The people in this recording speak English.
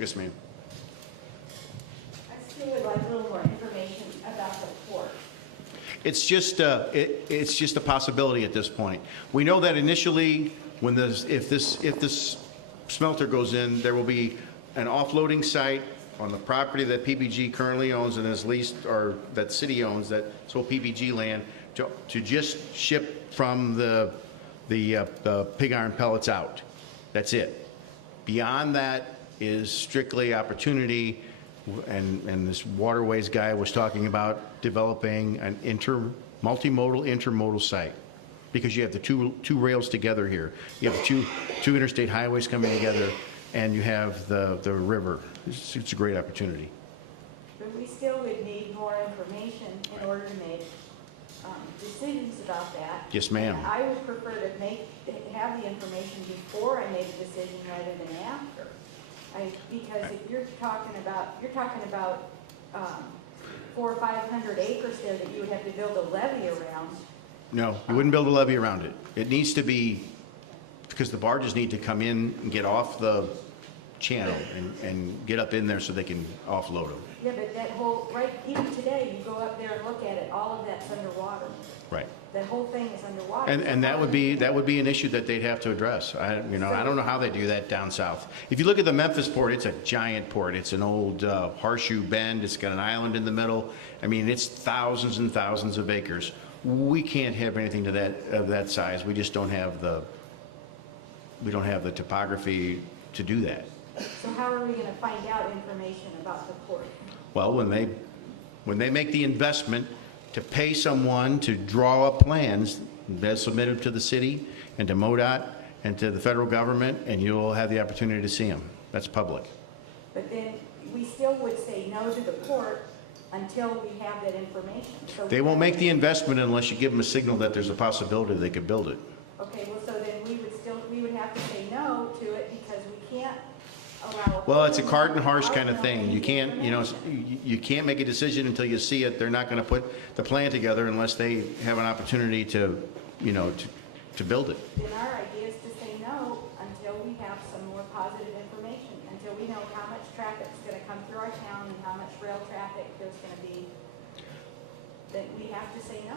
Yes, ma'am. I still would like a little more information about the port. It's just a possibility at this point. We know that initially, when if this smelter goes in, there will be an offloading site on the property that PBG currently owns and is leased, or that city owns, that's all PBG land, to just ship from the pig iron pellets out. That's it. Beyond that is strictly opportunity, and this waterways guy was talking about developing an multimodal intermodal site, because you have the two rails together here. You have two interstate highways coming together, and you have the river. It's a great opportunity. But we still would need more information in order to make decisions about that. Yes, ma'am. And I would prefer to have the information before I make a decision rather than after. Because if you're talking about 400 or 500 acres there that you would have to build a levee around. No, you wouldn't build a levee around it. It needs to be, because the barges need to come in and get off the channel and get up in there so they can offload them. Yeah, but that whole, even today, you go up there and look at it, all of that's underwater. Right. That whole thing is underwater. And that would be an issue that they'd have to address. I don't know how they do that down south. If you look at the Memphis port, it's a giant port. It's an old horseshoe bend. It's got an island in the middle. I mean, it's thousands and thousands of acres. We can't have anything of that size. We just don't have the topography to do that. So how are we going to find out information about the port? Well, when they make the investment to pay someone to draw up plans, they'll submit them to the city and to MoDOT and to the federal government, and you'll have the opportunity to see them. That's public. But then we still would say no to the port until we have that information. So They won't make the investment unless you give them a signal that there's a possibility they could build it. Okay, well, so then we would have to say no to it because we can't allow. Well, it's a cart and horse kind of thing. You can't, you can't make a decision until you see it. They're not going to put the plan together unless they have an opportunity to build it. Then our idea is to say no until we have some more positive information, until we know how much traffic's going to come through our town and how much rail traffic there's going to be. Then we have to say no.